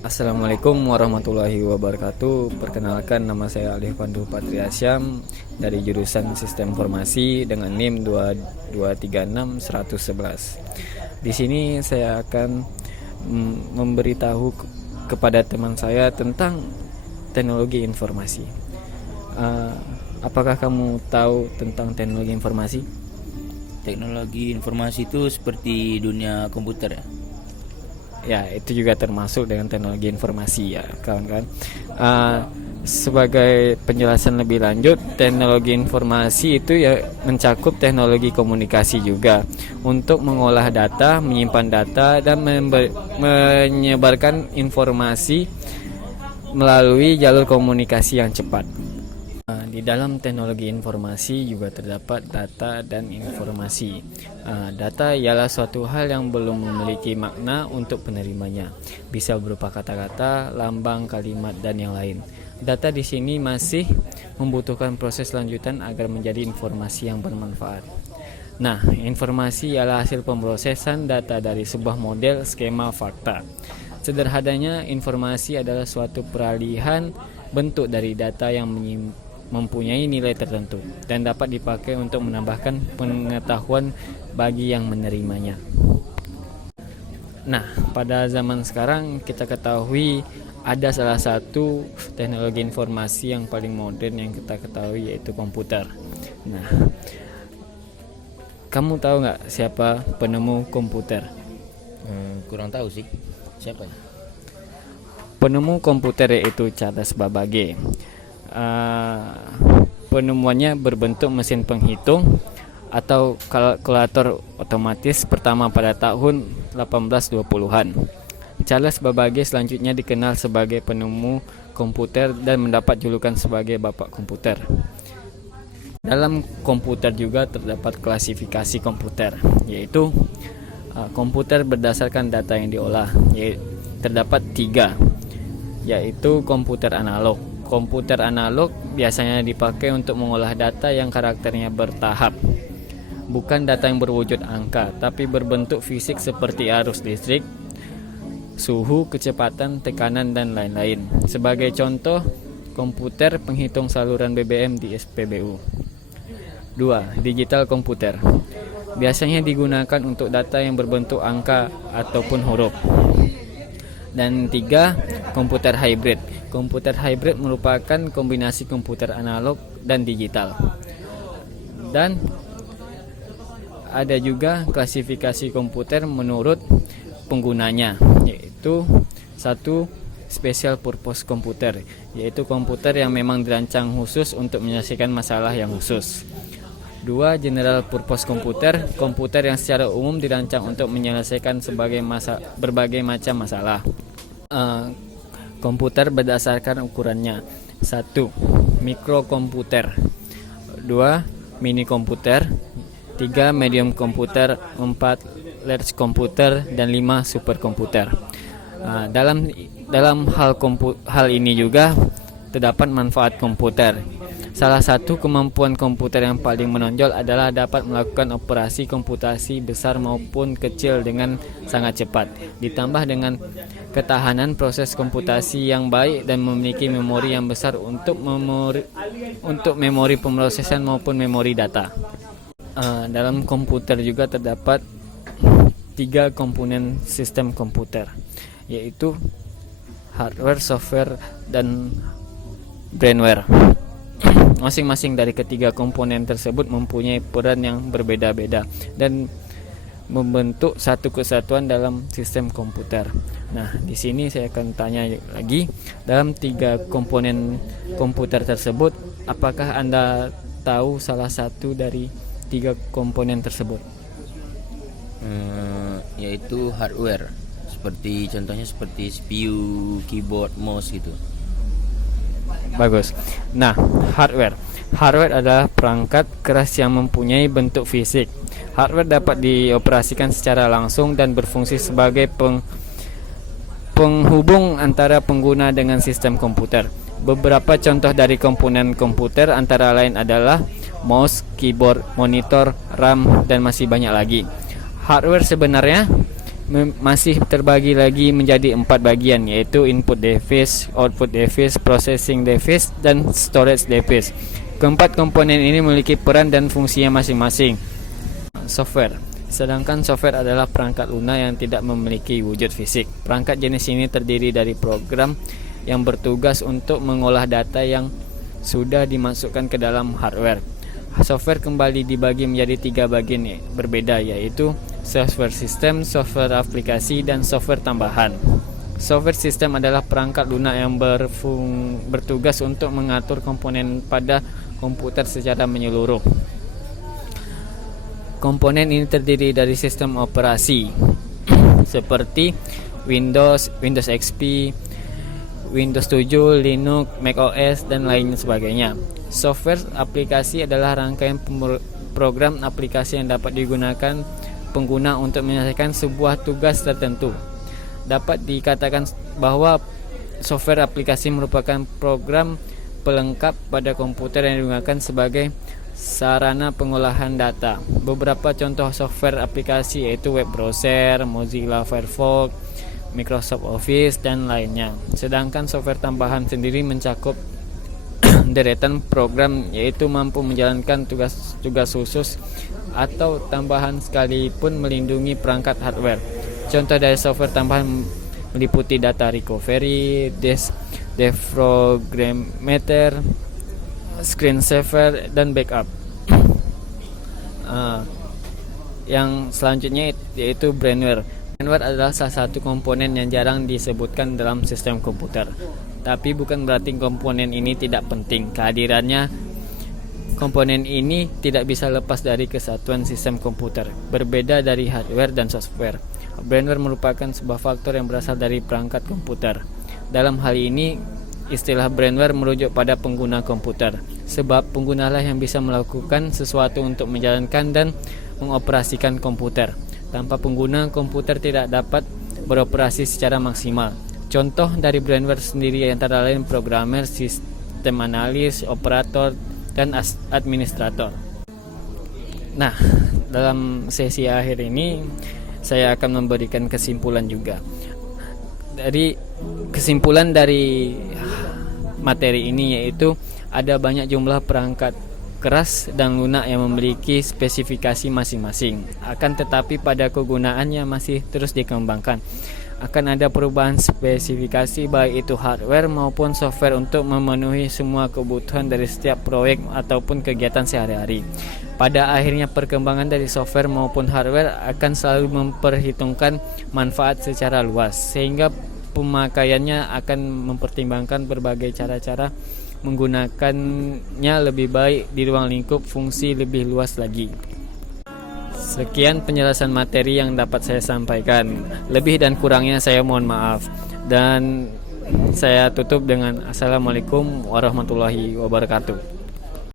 Assalamualaikum warahmatullahi wabarakatuh. Perkenalkan, nama saya Alif Pandu Patriasyam dari jurusan Sistem Informasi dengan NIM 2236111. Di sini saya akan memberitahu kepada teman saya tentang teknologi informasi. Apakah kamu tahu tentang teknologi informasi? Teknologi informasi itu seperti dunia komputer ya. Ya, itu juga termasuk dengan teknologi informasi ya, kawan-kawan. Sebagai penjelasan lebih lanjut, teknologi informasi itu ya mencakup teknologi komunikasi juga untuk mengolah data, menyimpan data, dan menyebarkan informasi melalui jalur komunikasi yang cepat. Di dalam teknologi informasi juga terdapat data dan informasi. Data ialah suatu hal yang belum memiliki makna untuk penerimanya. Bisa berupa kata-kata, lambang, kalimat, dan yang lain. Data di sini masih membutuhkan proses lanjutan agar menjadi informasi yang bermanfaat. Nah, informasi ialah hasil pemrosesan data dari sebuah model skema fakta. Sederhananya, informasi adalah suatu peralihan bentuk dari data yang mempunyai nilai tertentu dan dapat dipakai untuk menambahkan pengetahuan bagi yang menerimanya. Nah, pada zaman sekarang kita ketahui ada salah satu teknologi informasi yang paling modern yang kita ketahui, yaitu komputer. Nah, kamu tahu nggak siapa penemu komputer? Kurang tahu sih. Siapa ya? Penemu komputer yaitu Charles Babbage. Penemuannya berbentuk mesin penghitung atau kalkulator otomatis pertama pada tahun 1820-an. Charles Babbage selanjutnya dikenal sebagai penemu komputer dan mendapat julukan sebagai Bapak Komputer. Dalam komputer juga terdapat klasifikasi komputer, yaitu komputer berdasarkan data yang diolah. Terdapat 3, yaitu komputer analog. Komputer analog biasanya dipakai untuk mengolah data yang karakternya bertahap. Bukan data yang berwujud angka, tapi berbentuk fisik seperti arus listrik, suhu, kecepatan, tekanan, dan lain-lain. Sebagai contoh, komputer penghitung saluran BBM di SPBU. 2. Digital komputer. Biasanya digunakan untuk data yang berbentuk angka ataupun huruf. Dan 3. Komputer hybrid. Komputer hybrid merupakan kombinasi komputer analog dan digital. Dan ada juga klasifikasi komputer menurut penggunanya, yaitu 1. Special purpose komputer, yaitu komputer yang memang dirancang khusus untuk menyelesaikan masalah yang khusus. 2. General purpose komputer, komputer yang secara umum dirancang untuk menyelesaikan berbagai macam masalah. Komputer berdasarkan ukurannya. 1. Mikrokomputer. 2. Mini komputer. 3. Medium komputer. 4. Large komputer. Dan 5. Superkomputer. Dalam hal ini juga terdapat manfaat komputer. Salah satu kemampuan komputer yang paling menonjol adalah dapat melakukan operasi komputasi besar maupun kecil dengan sangat cepat, ditambah dengan ketahanan proses komputasi yang baik dan memiliki memori yang besar untuk memori pemrosesan maupun memori data. Dalam komputer juga terdapat 3 komponen sistem komputer, yaitu hardware, software, dan brainware. Masing-masing dari ketiga komponen tersebut mempunyai peran yang berbeda-beda dan membentuk satu kesatuan dalam sistem komputer. Nah, di sini saya akan tanya lagi, dalam 3 komponen komputer tersebut, apakah Anda tahu salah satu dari 3 komponen tersebut? Yaitu hardware. Contohnya seperti CPU, keyboard, mouse gitu. Bagus. Nah, hardware adalah perangkat keras yang mempunyai bentuk fisik. Hardware dapat dioperasikan secara langsung dan berfungsi sebagai penghubung antara pengguna dengan sistem komputer. Beberapa contoh dari komponen komputer antara lain adalah mouse, keyboard, monitor, RAM, dan masih banyak lagi. Hardware sebenarnya masih terbagi lagi menjadi 4 bagian, yaitu input device, output device, processing device, dan storage device. Keempat komponen ini memiliki peran dan fungsinya masing-masing. Software. Sedangkan software adalah perangkat lunak yang tidak memiliki wujud fisik. Perangkat jenis ini terdiri dari program yang bertugas untuk mengolah data yang sudah dimasukkan ke dalam hardware. Software kembali dibagi menjadi 3 bagian berbeda, yaitu software sistem, software aplikasi, dan software tambahan. Software sistem adalah perangkat lunak yang bertugas untuk mengatur komponen pada komputer secara menyeluruh. Komponen ini terdiri dari sistem operasi seperti Windows, Windows XP, Windows 7, Linux, macOS, dan lain sebagainya. Software aplikasi adalah rangkaian program aplikasi yang dapat digunakan pengguna untuk menyelesaikan sebuah tugas tertentu. Dapat dikatakan bahwa software aplikasi merupakan program pelengkap pada komputer yang digunakan sebagai sarana pengolahan data. Beberapa contoh software aplikasi yaitu web browser, Mozilla Firefox, Microsoft Office, dan lainnya. Sedangkan software tambahan sendiri mencakup deretan program yaitu mampu menjalankan tugas-tugas khusus atau tambahan sekalipun melindungi perangkat hardware. Contoh dari software tambahan meliputi data recovery, defragmenter, screensaver, dan backup. Yang selanjutnya yaitu brainware. Brainware adalah salah satu komponen yang jarang disebutkan dalam sistem komputer. Tapi bukan berarti komponen ini tidak penting. Kehadirannya komponen ini tidak bisa lepas dari kesatuan sistem komputer. Berbeda dari hardware dan software, brainware merupakan sebuah faktor yang berasal dari perangkat komputer. Dalam hal ini, istilah brainware merujuk pada pengguna komputer, sebab penggunalah yang bisa melakukan sesuatu untuk menjalankan dan mengoperasikan komputer. Tanpa pengguna, komputer tidak dapat beroperasi secara maksimal. Contoh dari brainware sendiri antara lain programmer, sistem analis, operator, dan administrator. Nah, dalam sesi akhir ini saya akan memberikan kesimpulan juga. Dari kesimpulan dari materi ini yaitu ada banyak jumlah perangkat keras dan lunak yang memiliki spesifikasi masing-masing. Akan tetapi pada kegunaannya masih terus dikembangkan. Akan ada perubahan spesifikasi baik itu hardware maupun software untuk memenuhi semua kebutuhan dari setiap proyek ataupun kegiatan sehari-hari. Pada akhirnya perkembangan dari software maupun hardware akan selalu memperhitungkan manfaat secara luas, sehingga pemakaiannya akan mempertimbangkan berbagai cara-cara menggunakannya lebih baik di ruang lingkup fungsi lebih luas lagi. Sekian penjelasan materi yang dapat saya sampaikan. Lebih dan kurangnya saya mohon maaf. Dan saya tutup dengan Assalamualaikum warahmatullahi wabarakatuh.